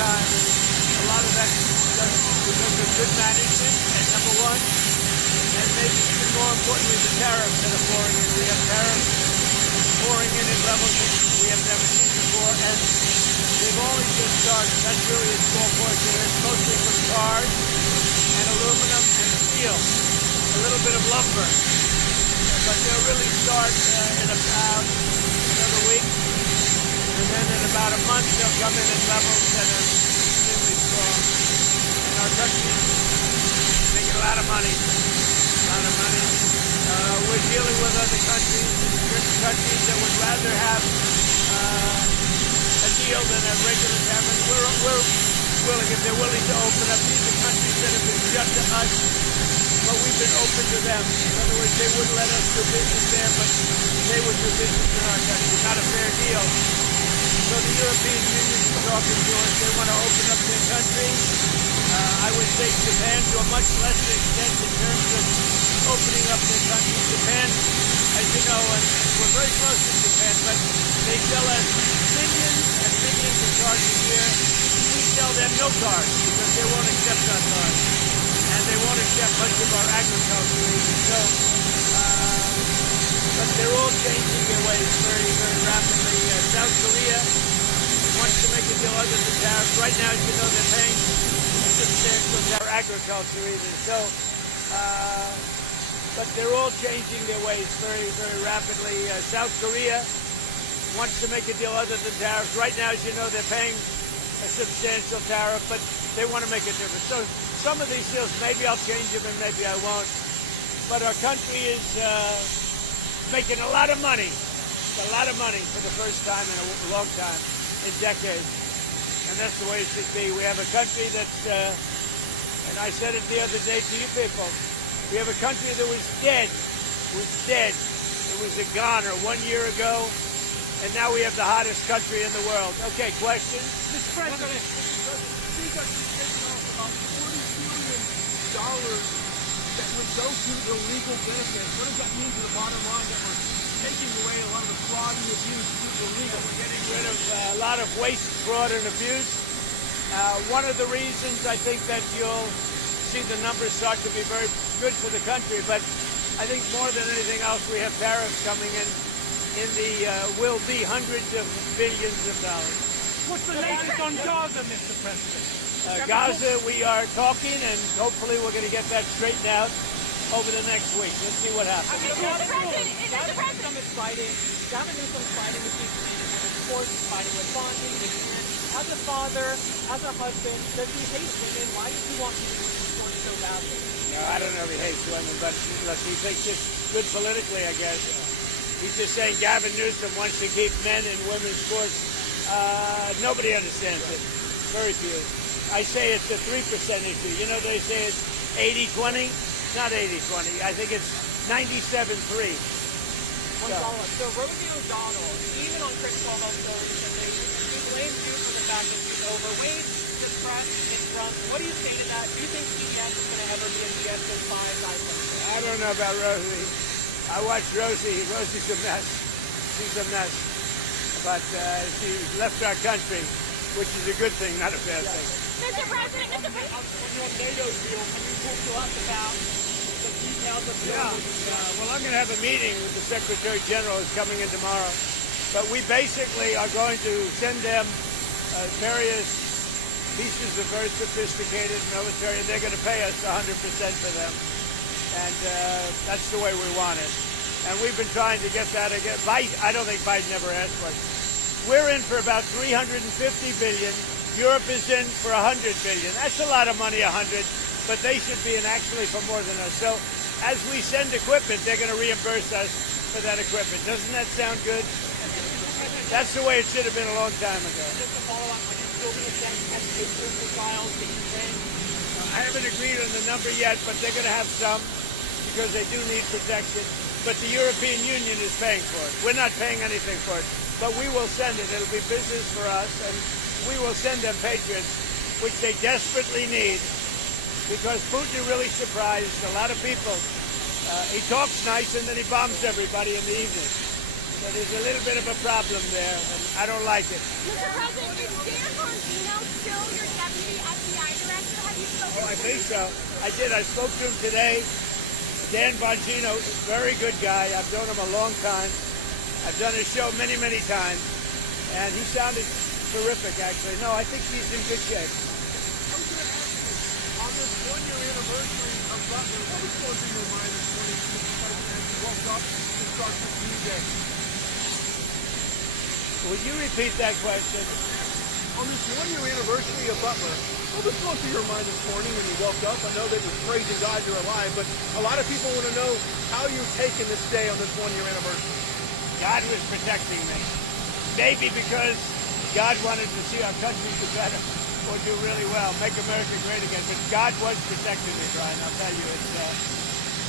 time. A lot of that just because of good management, and number one, and maybe even more importantly, the tariffs that are pouring in. We have tariffs pouring in at levels that we have never seen before, and they've only just started. That's really a small portion. It's mostly from cars and aluminum and steel, a little bit of lumber. But they'll really start in about another week, and then in about a month they'll come in at levels that are extremely strong. And our country's making a lot of money, We're dealing with other countries, certain countries that would rather have a deal than a regular tariff. We're willing, if they're willing to open up. These are countries that have been shut to us, but we've been open to them. In other words, they wouldn't let us do business there, but they would do business in our country. Not a fair deal. So the European Union is talking to us. They want to open up their country. I would say Japan to a much lesser extent in terms of opening up their country. Japan, as you know, and we're very close to Japan, but they sell us millions and millions of cars a year. We sell them no cars because they won't accept our cars. And they won't accept much of our agriculture either. So, but they're all changing their ways very, very rapidly. South Korea wants to make a deal other than tariffs. Right now, as you know, they're paying a substantial tariff for agriculture either. So, but they're all changing their ways very, very rapidly. South Korea wants to make a deal other than tariffs. Right now, as you know, they're paying a substantial tariff, but they want to make a difference. So some of these deals, maybe I'll change them and maybe I won't. But our country is making a lot of money for the first time in a long time, in decades. And that's the way it should be. We have a country that's, and I said it the other day to you people, we have a country that was dead. It was a goner 1 year ago, and now we have the hottest country in the world. Okay, questions? Mr. President, we got about $40 billion that would go to illegal benefits. What does that mean to the bottom line that we're taking away a lot of the fraud and abuse through illegal? We're getting rid of a lot of waste, fraud, and abuse. One of the reasons I think that you'll see the numbers start to be very good for the country, but I think more than anything else, we have tariffs coming in the will be hundreds of billions of dollars. What's the latest on Gaza, Mr. President? Gaza, we are talking, and hopefully we're going to get that straightened out over the next week. Let's see what happens. Mr. President, Newsom is fighting. Gavin Newsom's fighting with these courts, fighting with Bonnie, with as a father, as a husband, does he hate women? Why does he want to do sports so badly? No, I don't know if he hates women, but look, he thinks it's good politically, I guess. He's just saying Gavin Newsom wants to keep men in women's sports. Nobody understands it. Very few. I say it's a 3% issue. You know, they say it's 80-20. Not 80-20. I think it's 97-3. So Rosie O'Donnell, even on Chris Cuomo's show recently, she blames you for the fact that she's overweight, depressed, and drunk. What do you say to that? Do you think CBS is going to ever be a DSO5 size? I don't know about Rosie. I watch Rosie. Rosie's a mess. She's a mess. But she left our country, which is a good thing, not a bad thing. Mr. President, On your NATO deal, can you talk to us about the details of the Well, I'm going to have a meeting with the Secretary General who's coming in tomorrow. But we basically are going to send them various pieces of very sophisticated military, and they're going to pay us 100% for them. And that's the way we want it. And we've been trying to get that again. I don't think Biden ever asked for it. We're in for about $350 billion. Europe is in for $100 billion. That's a lot of money, 100, but they should be in actually for more than us. So as we send equipment, they're going to reimburse us for that equipment. Doesn't that sound good? That's the way it should have been a long time ago. Just to follow up, are you still going to send education files to Ukraine? I haven't agreed on the number yet, but they're going to have some because they do need protection. But the European Union is paying for it. We're not paying anything for it, but we will send it. It'll be business for us, and we will send them Patriots, which they desperately need, because Putin really surprised a lot of people. He talks nice, and then he bombs everybody in the evening. So there's a little bit of a problem there, and I don't like it. Mr. President, is Dan Bongino still So I did. I spoke to him today. Dan Bongino, very good guy. I've known him a long time. I've done his show many, many times. And he sounded terrific, actually. No, I think he's in good shape. I was going to ask you, on this one-year anniversary of Butler, what was going through your mind this morning as you woke up to start this new day? Would you repeat that question? On this one-year anniversary of Butler, what was going through your mind this morning when you woke up? I know that you're praising God you're alive, but a lot of people want to know how you're taking this day on this one-year anniversary. God was protecting me. Maybe because God wanted to see our country do better or do really well, make America great again. But God was protecting me, Brian. I'll tell you, it's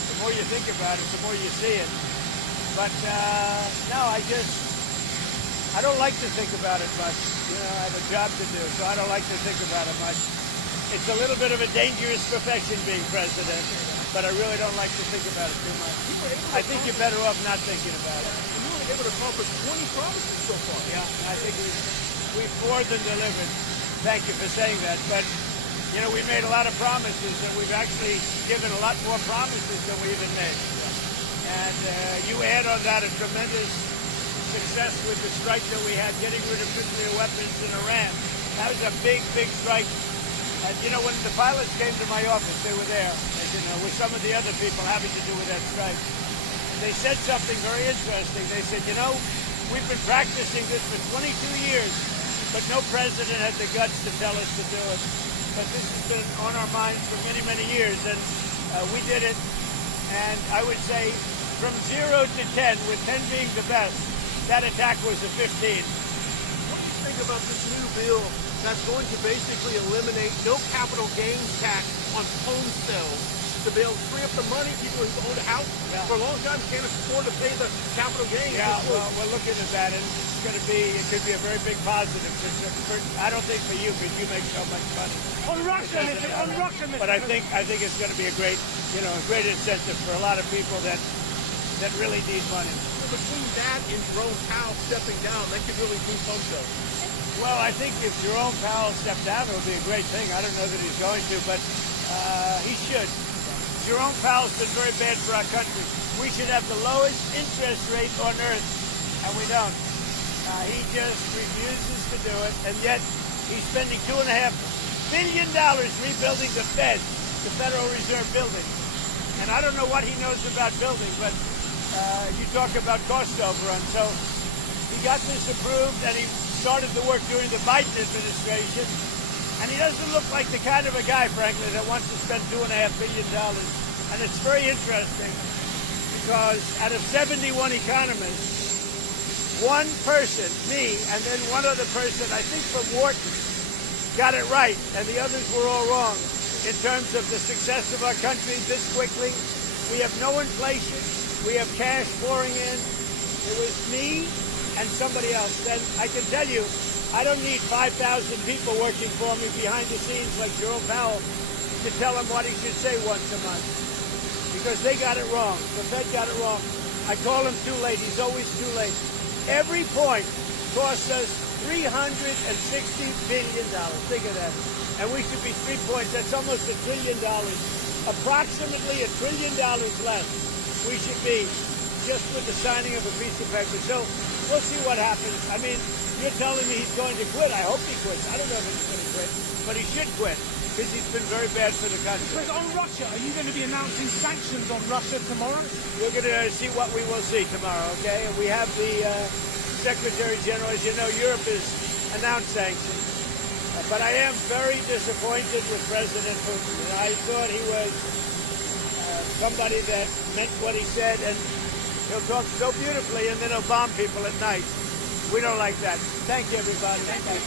the more you think about it, the more you see it. But no, I don't like to think about it much. You know, I have a job to do, so I don't like to think about it much. It's a little bit of a dangerous profession being president, but I really don't like to think about it too much. I think you're better off not thinking about it. You were able to accomplish 20 promises so far. Yeah, I think we've more than delivered. Thank you for saying that. But, you know, we made a lot of promises, and we've actually given a lot more promises than we even made. And you add on that a tremendous success with the strike that we had, getting rid of nuclear weapons in Iran. That was a big, big strike. And, you know, when the pilots came to my office, they were there, you know, with some of the other people having to do with that strike. They said something very interesting. They said, you know, we've been practicing this for 22 years, but no president had the guts to tell us to do it. But this has been on our minds for many, many years, and we did it. And I would say from 0 to 10, with 10 being the best, that attack was a 15. What do you think about this new bill that's going to basically eliminate no capital gains tax on home sales to be able to free up the money people who own a house for a long time can't afford to pay the capital gains? Yeah, well, we're looking at that, and it could be a very big positive. I don't think for you, because you make so much money. On Russia, But I think it's going to be a great incentive for a lot of people that really need money. Between that and Jerome Powell stepping down, that could really boost home sales. Well, I think if Jerome Powell stepped down, it would be a great thing. I don't know that he's going to, but he should. Jerome Powell's been very bad for our country. We should have the lowest interest rate on earth, and we don't. He just refuses to do it, and yet he's spending $2.5 billion rebuilding the Fed, the Federal Reserve building. And I don't know what he knows about building, but you talk about cost overrun. So he got this approved, and he started the work during the Biden administration. And he doesn't look like the kind of a guy, frankly, that wants to spend $2.5 billion. And it's very interesting because out of 71 economists, one person, me, and then one other person, I think from Wharton, got it right, and the others were all wrong in terms of the success of our country this quickly. We have no inflation. We have cash pouring in. It was me and somebody else. And I can tell you, I don't need 5,000 people working for me behind the scenes like Jerome Powell to tell him what he should say once a month. Because they got it wrong. The Fed got it wrong. I call him too late. He's always too late. Every point costs us $360 billion. Think of that. And we should be 3 points. That's almost $1 trillion. Approximately $1 trillion less we should be just with the signing of a piece of paper. So we'll see what happens. I mean, you're telling me he's going to quit. I hope he quits. I don't know if he's going to quit, but he should quit because he's been very bad for the country. Because on Russia, are you going to be announcing sanctions on Russia tomorrow? We're going to see what we will see tomorrow, okay? And we have the Secretary General. As you know, Europe has announced sanctions. But I am very disappointed with President Putin. I thought he was somebody that meant what he said, and he'll talk so beautifully, and then he'll bomb people at night. We don't like that. Thank you, everybody. President,